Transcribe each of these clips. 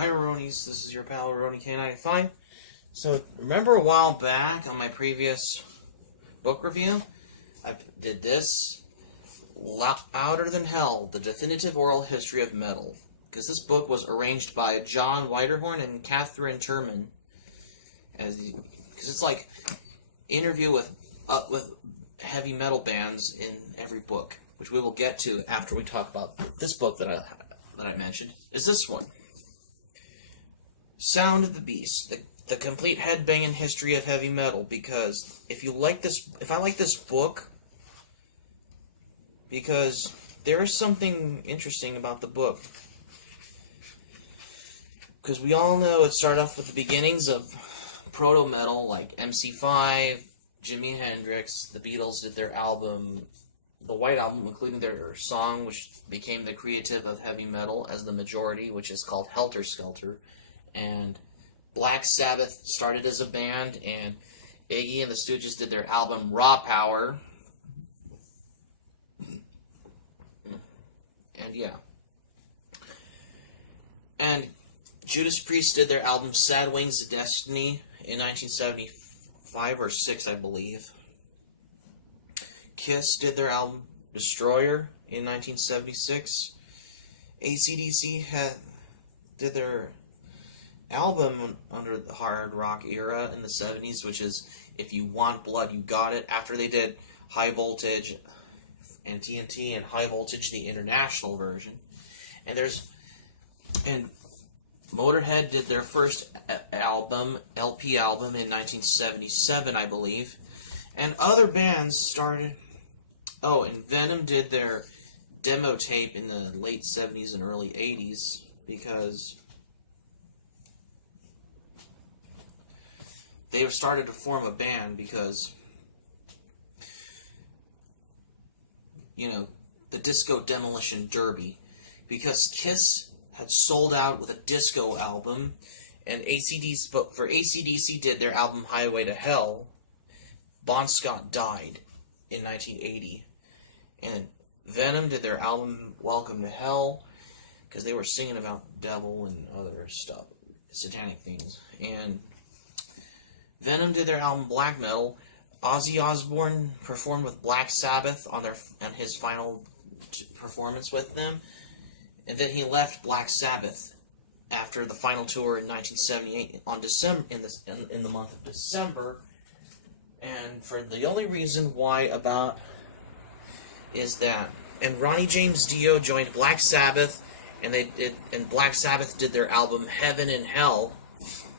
Hi Ronies, this is your pal Roni K95. So, remember a while back on my previous book review, I did this, Louder Than Hell, The Definitive Oral History of Metal. Because this book was arranged by John Widerhorn and Catherine Turman. Because it's like interview with heavy metal bands in every book, which we will get to after we talk about this book that I mentioned, is this one. Sound of the Beast, the complete headbanging history of heavy metal. Because if I like this book, because there is something interesting about the book. Because we all know it started off with the beginnings of proto-metal, like MC5, Jimi Hendrix, the Beatles did their album, the White Album, including their song, which became the creative of heavy metal as the majority, which is called Helter Skelter. And Black Sabbath started as a band, and Iggy and the Stooges did their album Raw Power. And yeah. And Judas Priest did their album Sad Wings of Destiny in 1975 or 6, I believe. Kiss did their album Destroyer in 1976. AC/DC did their album under the hard rock era in the 70s, which is If You Want Blood, You Got It, after they did High Voltage and TNT and High Voltage, the international version. And Motorhead did their first album, LP album, in 1977, I believe. And other bands started... Oh, and Venom did their demo tape in the late 70s and early 80s, because they started to form a band because, the Disco Demolition Derby. Because Kiss had sold out with a disco album, and AC/DC did their album Highway to Hell. Bon Scott died in 1980. And Venom did their album Welcome to Hell, because they were singing about the devil and other stuff, satanic things. And Venom did their album Black Metal. Ozzy Osbourne performed with Black Sabbath on his final performance with them. And then he left Black Sabbath after the final tour in 1978 in the month of December. And for the only reason why is that, and Ronnie James Dio joined Black Sabbath, and Black Sabbath did their album Heaven and Hell.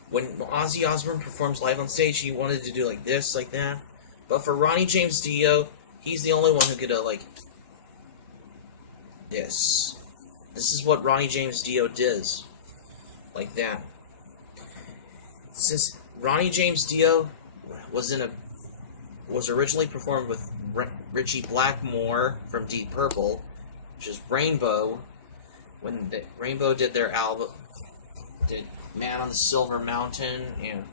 When Ozzy Osbourne performs live on stage, he wanted to do like this, like that. But for Ronnie James Dio, he's the only one who could this. This is what Ronnie James Dio does. Like that. Since Ronnie James Dio was originally performed with Richie Blackmore from Deep Purple, which is Rainbow. When Rainbow did their album, did Man on the Silver Mountain, and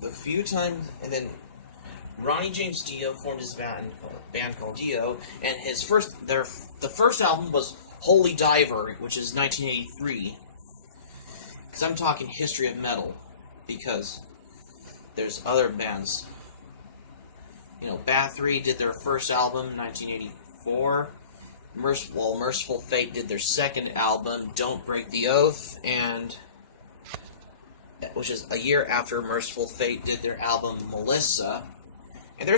the few times, and then Ronnie James Dio formed his band called Dio, and the first album was Holy Diver, which is 1983. Because I'm talking history of metal, because there's other bands. Bathory did their first album in 1984. Merciful Fate did their second album, Don't Break the Oath, which is a year after Merciful Fate did their album Melissa. And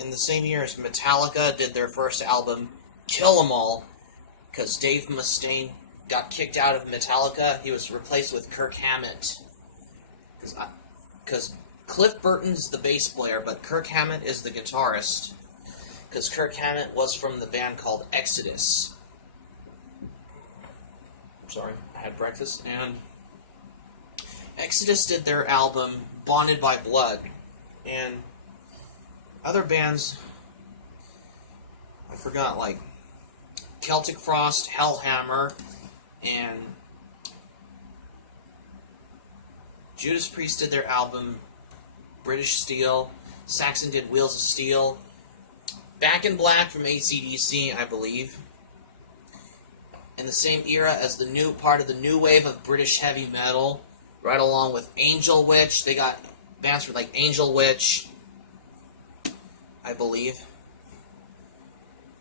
in the same year as Metallica did their first album, Kill 'Em All, because Dave Mustaine got kicked out of Metallica. He was replaced with Kirk Hammett. Because Cliff Burton's the bass player, but Kirk Hammett is the guitarist. Because Kirk Hammett was from the band called Exodus. I'm sorry, I had breakfast. And Exodus did their album Bonded by Blood. And other bands, I forgot, like Celtic Frost, Hellhammer, and Judas Priest did their album British Steel. Saxon did Wheels of Steel. Back in Black from AC/DC, I believe. in the same era as the new part of the new wave of British heavy metal, right along with Angel Witch. They got bands like Angel Witch, I believe.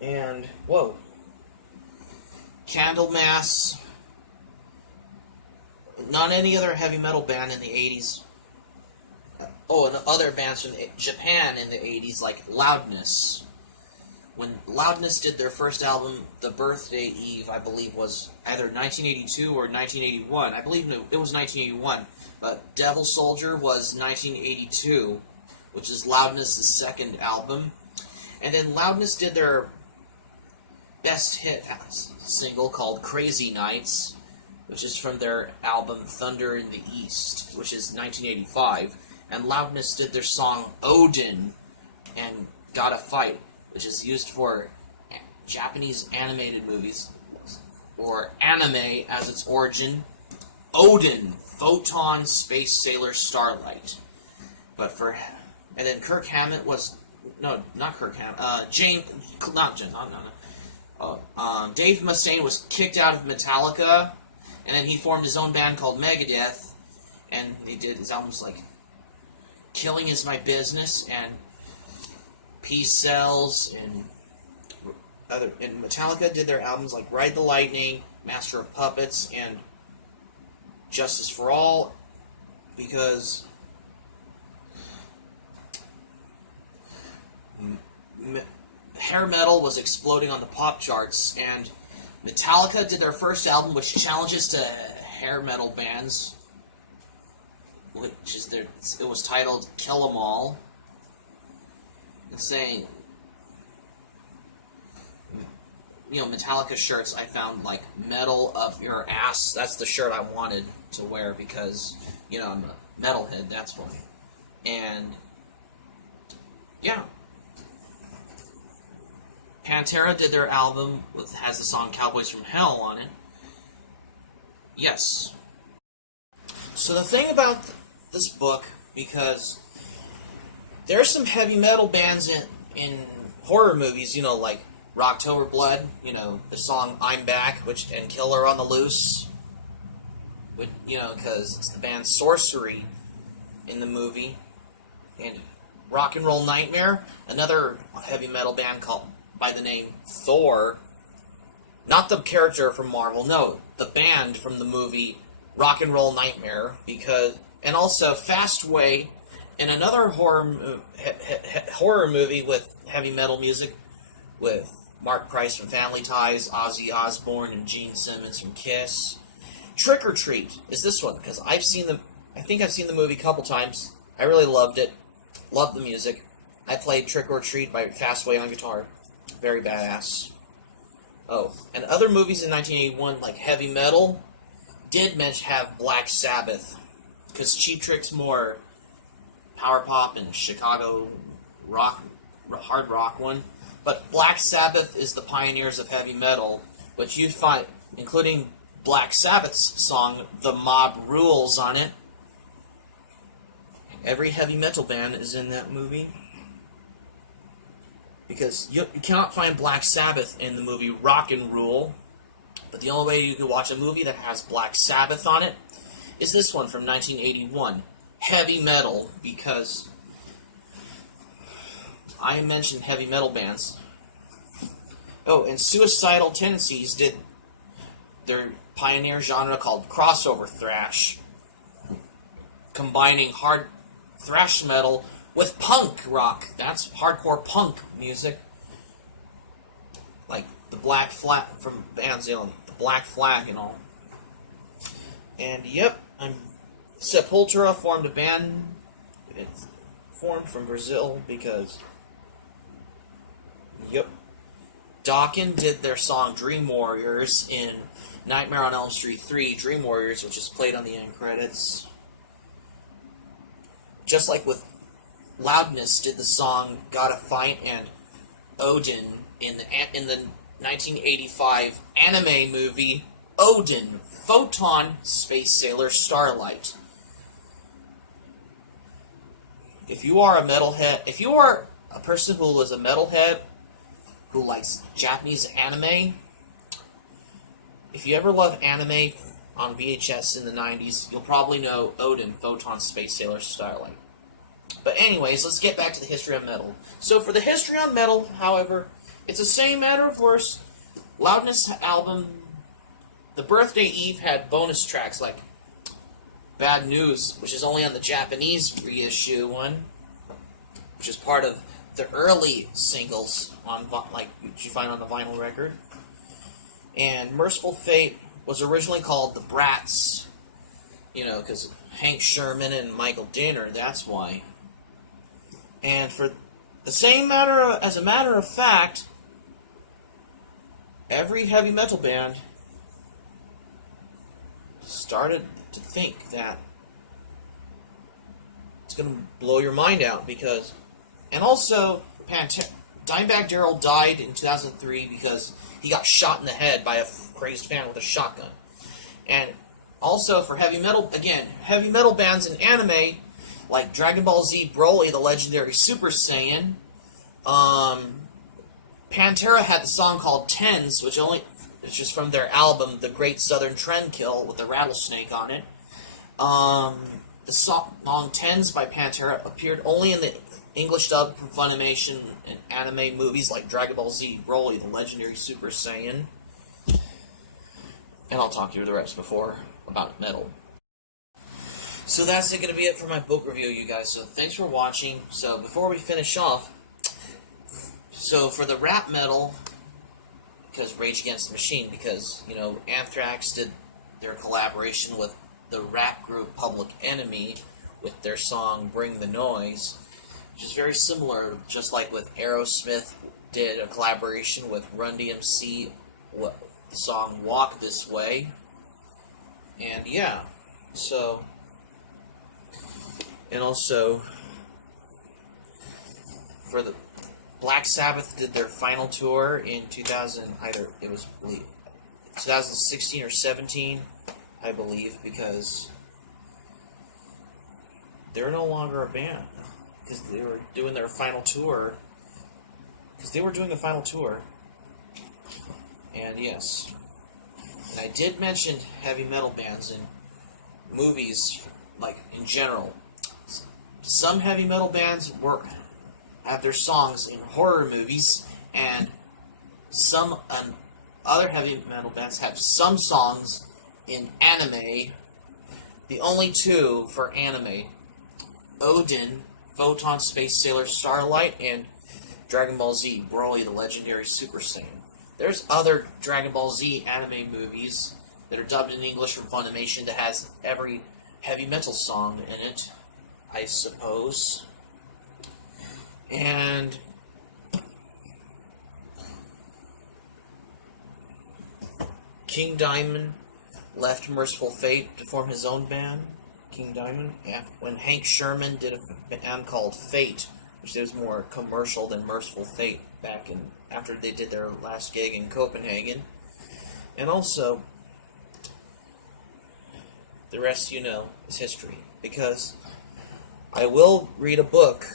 And, whoa. Candlemass. Not any other heavy metal band in the 80s. Oh, and other bands from Japan in the 80s, like Loudness. When Loudness did their first album, The Birthday Eve, I believe, was either 1982 or 1981. I believe it was 1981. But Devil Soldier was 1982, which is Loudness' second album. And then Loudness did their best hit single called Crazy Nights, which is from their album Thunder in the East, which is 1985. And Loudness did their song Odin and Gotta Fight, which is used for Japanese animated movies, or anime as its origin. Odin, Photon Space Sailor Starlight. And then Kirk Hammett was, no, not Kirk Hammett, Dave Mustaine was kicked out of Metallica, and then he formed his own band called Megadeth, and they did his albums like Killing Is My Business, and Peace Sells, and Metallica did their albums like Ride the Lightning, Master of Puppets, and Justice for All, because hair metal was exploding on the pop charts, and Metallica did their first album, which challenges to hair metal bands, it was titled Kill 'Em All. It's saying, Metallica shirts I found like metal up your ass. That's the shirt I wanted to wear because, I'm a metalhead, that's why. And, yeah. Pantera did their album, has the song Cowboys from Hell on it. Yes. So the thing about this book, because there are some heavy metal bands in horror movies, like Rocktober Blood, the song I'm Back, and Killer on the Loose, because it's the band Sorcery in the movie. And Rock and Roll Nightmare, another heavy metal band called by the name Thor, not the character from Marvel, no, the band from the movie Rock and Roll Nightmare, and also Fastway, and another horror movie with heavy metal music with Mark Price from Family Ties, Ozzy Osbourne, and Gene Simmons from Kiss. Trick or Treat is this one, because I think I've seen the movie a couple times. I really loved it. Loved the music. I played Trick or Treat by Fastway on guitar. Very badass. Oh, and other movies in 1981, like heavy metal, did have Black Sabbath, because Cheap Trick's more power pop and Chicago rock, hard rock one. But Black Sabbath is the pioneers of heavy metal, which you find, including Black Sabbath's song, The Mob Rules, on it. Every heavy metal band is in that movie. Because you cannot find Black Sabbath in the movie Rock and Rule, but the only way you can watch a movie that has Black Sabbath on it is this one from 1981, Heavy Metal, because I mentioned heavy metal bands. Oh, and Suicidal Tendencies did their pioneer genre called crossover thrash, combining hard thrash metal with punk rock. That's hardcore punk music. Like the Black Flag from bands, the Black Flag and all. And yep, Sepultura formed a band. It's formed from Brazil because, yep. Dokken did their song Dream Warriors in Nightmare on Elm Street 3, Dream Warriors, which is played on the end credits. Just like with Loudness did the song Gotta Fight and Odin in the 1985 anime movie Odin, Photon Space Sailor Starlight. If you are a metalhead, if you are a person who is a metalhead who likes Japanese anime, if you ever love anime on VHS in the 90s, you'll probably know Odin, Photon Space Sailor Starlight. But anyways, let's get back to the history on metal. So for the history on metal, however, it's the same matter of course. Loudness album, the Birthday Eve had bonus tracks like Bad News, which is only on the Japanese reissue one, which is part of the early singles on like you find on the vinyl record. And Merciful Fate was originally called The Brats, you know, because Hank Sherman and Michael Danner, that's why. And for the same matter, as a matter of fact, every heavy metal band started to think that it's going to blow your mind out because, and also, Dimebag Darrell died in 2003 because he got shot in the head by a crazed fan with a shotgun. And also for heavy metal, again, heavy metal bands in anime, like Dragon Ball Z Broly, the legendary Super Saiyan, Pantera had the song called Tens, which it's just from their album, The Great Southern Trendkill, with the rattlesnake on it. The song Tens by Pantera appeared only in the English dub from Funimation and anime movies like Dragon Ball Z Broly, the legendary Super Saiyan. And I'll talk through the rest before about metal. So that's going to be it for my book review, you guys. So thanks for watching. So before we finish off, so for the rap metal, because Rage Against the Machine, because, you know, Anthrax did their collaboration with the rap group Public Enemy with their song Bring the Noise, which is very similar, just like with Aerosmith did a collaboration with Run DMC, the song Walk This Way. And yeah, so, and also for the Black Sabbath did their final tour in 2016 or 17, I believe, because they're no longer a band, because they were doing their final tour, and yes, and I did mention heavy metal bands in movies, like, in general. Some heavy metal bands have their songs in horror movies, and some other heavy metal bands have some songs in anime. The only two for anime, Odin, Photon Space Sailor Starlight, and Dragon Ball Z Broly, the legendary Super Saiyan. There's other Dragon Ball Z anime movies that are dubbed in English from Funimation that has every heavy metal song in it, I suppose. And King Diamond left Merciful Fate to form his own band, King Diamond, when Hank Sherman did a band called Fate, which was more commercial than Merciful Fate back in after they did their last gig in Copenhagen. And also, the rest you know is history, because I will read a book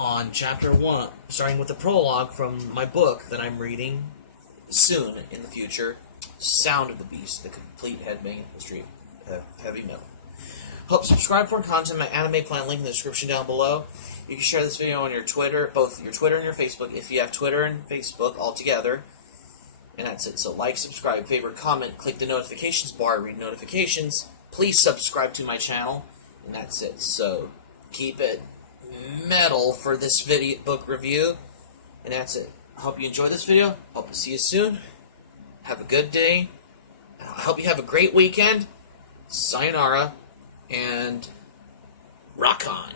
on chapter 1, starting with the prologue from my book that I'm reading soon in the future, Sound of the Beast, the complete headbanging history of heavy metal. Hope subscribe for content. My anime plan link in the description down below. You can share this video on your Twitter, both your Twitter and your Facebook, if you have Twitter and Facebook all together. And that's it. So like, subscribe, favorite, comment, click the notifications bar, read notifications. Please subscribe to my channel. And that's it. So keep it metal for this video book review. And that's it. I hope you enjoyed this video. Hope to see you soon. Have a good day. I hope you have a great weekend. Sayonara. And rock on.